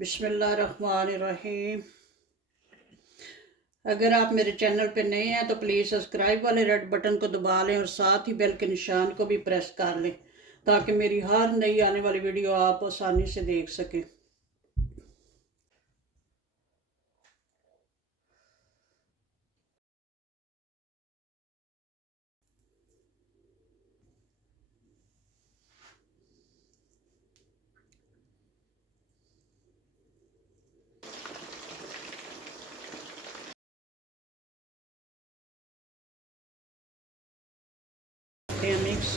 बिस्मिल्लाहिर्रहमानिर्रहीम। अगर आप मेरे चैनल पे नए हैं तो प्लीज़ सब्सक्राइब वाले रेड बटन को दबा लें और साथ ही बेल के निशान को भी प्रेस कर लें ताकि मेरी हर नई आने वाली वीडियो आप आसानी से देख सकें। मिक्स।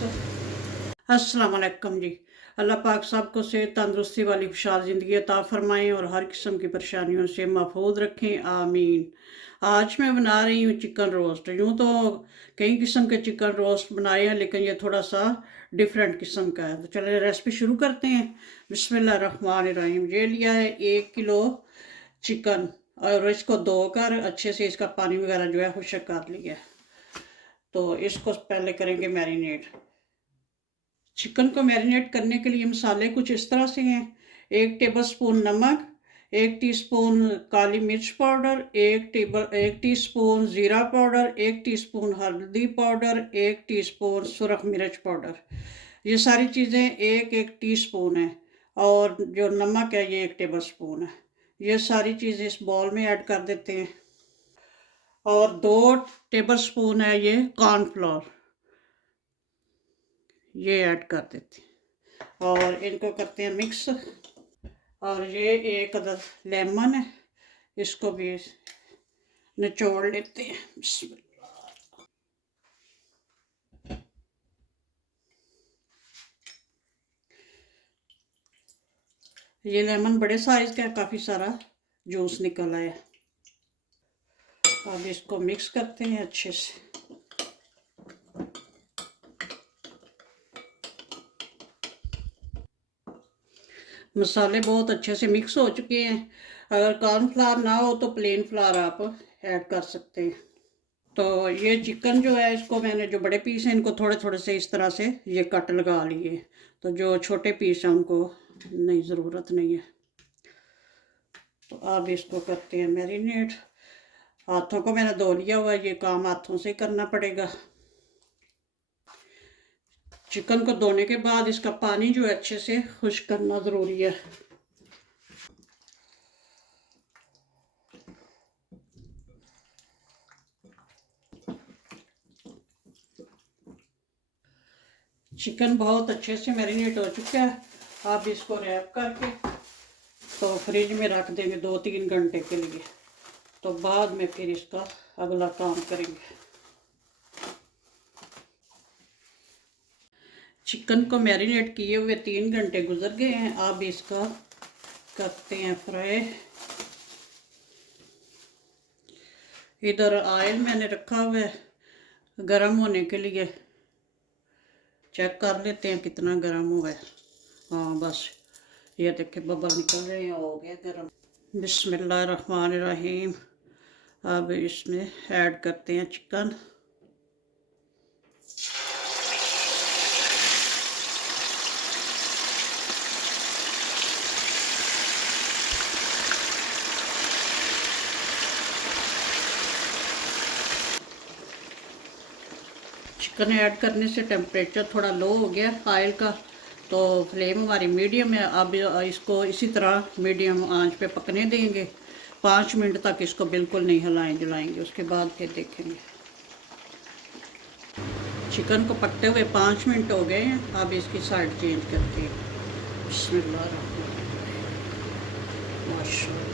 अस्सलाम वालेकुम जी। अल्लाह पाक सबको सेहत तंदुरुस्ती वाली खुशहाल ज़िंदगी अता फ़रमाएँ और हर किस्म की परेशानियों से महफूज रखें, आमीन। आज मैं बना रही हूँ चिकन रोस्ट। यूँ तो कई किस्म के चिकन रोस्ट बनाए हैं लेकिन ये थोड़ा सा डिफरेंट किस्म का है। तो चलिए रेसिपी शुरू करते हैं। बिस्मिल्लाहिर्रहमानिर्रहीम। ये लिया है 1 किलो चिकन और इसको धोकर अच्छे से इसका पानी वगैरह जो है खुश्क कर लिया है। तो इसको पहले करेंगे मैरिनेट। चिकन को मैरिनेट करने के लिए मसाले कुछ इस तरह से हैं। 1 टेबलस्पून नमक, 1 टीस्पून काली मिर्च पाउडर, 1 टीस्पून ज़ीरा पाउडर, 1 टीस्पून हल्दी पाउडर, 1 टीस्पून सुरख मिर्च पाउडर। ये सारी चीज़ें एक एक टीस्पून है और जो नमक है ये 1 टेबलस्पून है। ये सारी चीज़ें इस बॉल में ऐड कर देते हैं और 2 टेबलस्पून है ये कॉर्नफ्लोर, ये ऐड कर देते हैं और इनको करते हैं मिक्स। और ये एक अदद लेमन है, इसको भी निचोड़ लेते हैं। ये लेमन बड़े साइज का है, काफ़ी सारा जूस निकल आया। अब इसको मिक्स करते हैं अच्छे से। मसाले बहुत अच्छे से मिक्स हो चुके हैं। अगर कॉर्नफ्लावर ना हो तो प्लेन फ्लावर आप ऐड कर सकते हैं। तो ये चिकन जो है इसको मैंने जो बड़े पीस हैं इनको थोड़े थोड़े से इस तरह से ये कट लगा लिए। तो जो छोटे पीस हैं उनको नहीं, ज़रूरत नहीं है। तो अब इसको करते हैं मैरिनेट। हाथों को मैंने धो लिया हुआ है, ये काम हाथों से करना पड़ेगा। चिकन को धोने के बाद इसका पानी जो है अच्छे से खुश्क करना ज़रूरी है। चिकन बहुत अच्छे से मैरिनेट हो चुका है। अब इसको रैप करके तो फ्रिज में रख देंगे 2-3 घंटे के लिए। तो बाद में फिर इसका अगला काम करेंगे। चिकन को मैरिनेट किए हुए 3 घंटे गुजर गए हैं। अब इसका करते हैं फ्राई। इधर ऑयल मैंने रखा हुआ है गरम होने के लिए। चेक कर लेते हैं कितना गरम हुआ है। हाँ बस ये देखिए बबल निकल रहे हैं, हो गया गरम। बिस्मिल्लाहिर्रहमानिर्रहीम। अब इसमें ऐड करते हैं चिकन। चिकन ऐड करने से टेम्परेचर थोड़ा लो हो गया ऑयल का, तो फ्लेम हमारी मीडियम है। अब इसको इसी तरह मीडियम आंच पे पकने देंगे। 5 मिनट तक इसको बिल्कुल नहीं हिलाएं जलाएंगे, उसके बाद फिर देखेंगे। चिकन को पकते हुए 5 मिनट हो गए हैं। अब इसकी साइड चेंज करते हैं। बिस्मिल्लाह माशाल्लाह।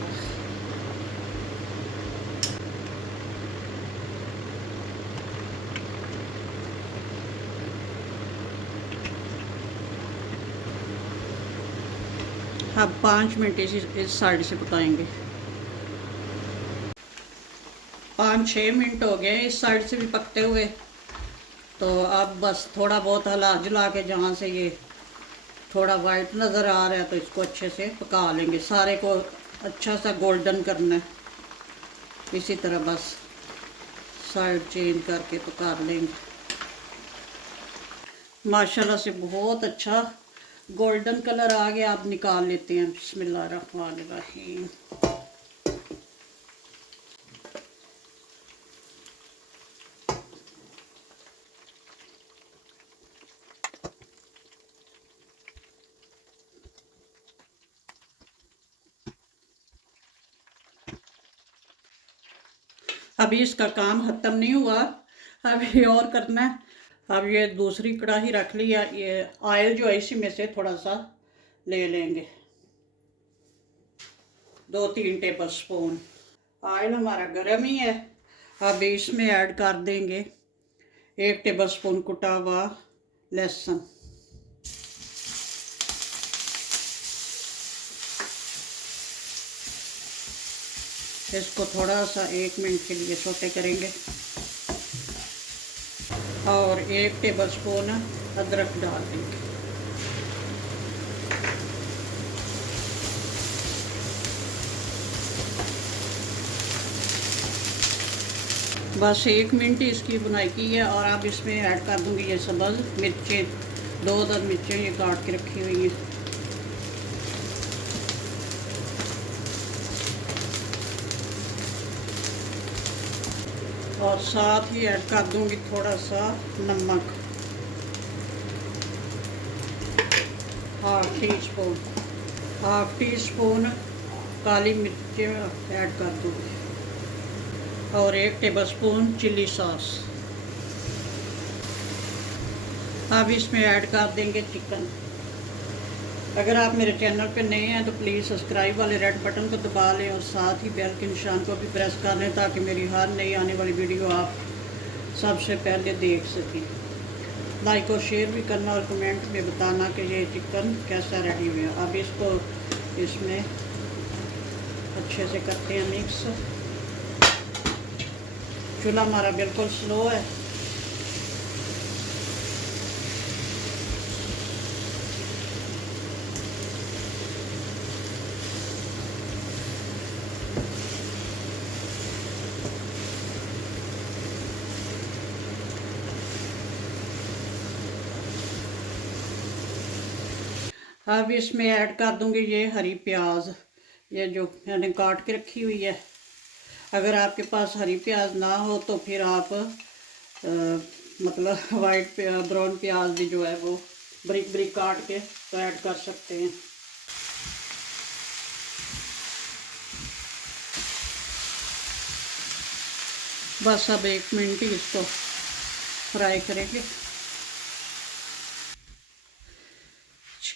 अब 5 मिनट इस साइड से पकाएंगे। 5-6 मिनट हो गए इस साइड से भी पकते हुए। तो अब बस थोड़ा बहुत हिला जुला के जहाँ से ये थोड़ा वाइट नज़र आ रहा है तो इसको अच्छे से पका लेंगे। सारे को अच्छा सा गोल्डन करना है। इसी तरह बस साइड चेंज करके पका लेंगे। माशाल्लाह से बहुत अच्छा गोल्डन कलर आ गया, आप निकाल लेते हैं। बिस्मिल्लाहिर्रहमानिर्रहीम। अभी इसका काम ख़त्म नहीं हुआ, अभी और करना है। अब ये दूसरी कढ़ाई रख लिया। ये ऑयल जो है इसी में से थोड़ा सा ले लेंगे, 2-3 टेबल स्पून। ऑयल हमारा गर्म ही है। अब इसमें ऐड कर देंगे 1 टेबल स्पून कुटा हुआ लहसुन। इसको थोड़ा सा 1 मिनट के लिए सौटे करेंगे और 1 टेबल स्पून अदरक डाल देंगे। बस 1 मिनट ही इसकी बुनाई की है। और अब इसमें ऐड कर दूंगी ये सब्ज़ मिर्चें, 2 दर मिर्चें ये काट के रखी हुई हैं। और साथ ही ऐड कर दूंगी थोड़ा सा नमक, हाफ टी स्पून काली मिर्चें ऐड कर दूंगी और 1 टेबल स्पून चिली सॉस। अब इसमें ऐड कर देंगे चिकन। अगर आप मेरे चैनल पे नए हैं तो प्लीज़ सब्सक्राइब वाले रेड बटन को दबा लें और साथ ही बेल के निशान को भी प्रेस कर लें ताकि मेरी हर नई आने वाली वीडियो आप सबसे पहले देख सकें। लाइक और शेयर भी करना और कमेंट में बताना कि ये चिकन कैसा रेडी हुआ। अब इसको इसमें अच्छे से करते हैं मिक्स। चूल्हा हमारा बिल्कुल स्लो है। अब इसमें ऐड कर दूंगी ये हरी प्याज, ये जो मैंने काट के रखी हुई है। अगर आपके पास हरी प्याज ना हो तो फिर आप मतलब वाइट ब्राउन प्याज भी जो है वो बारीक बारीक काट के तो ऐड कर सकते हैं। बस अब 1 मिनट ही इसको फ्राई करेंगे।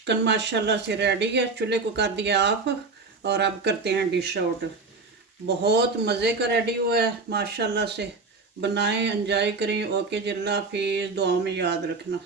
चिकन माशाल्लाह से रेडी है। चूल्हे को कर दिया ऑफ और अब करते हैं डिश आउट। बहुत मज़े का रेडी हुआ है माशाल्लाह से। बनाएं, एंजॉय करें। ओके जी, अल्लाह हाफिज़। दुआ में याद रखना।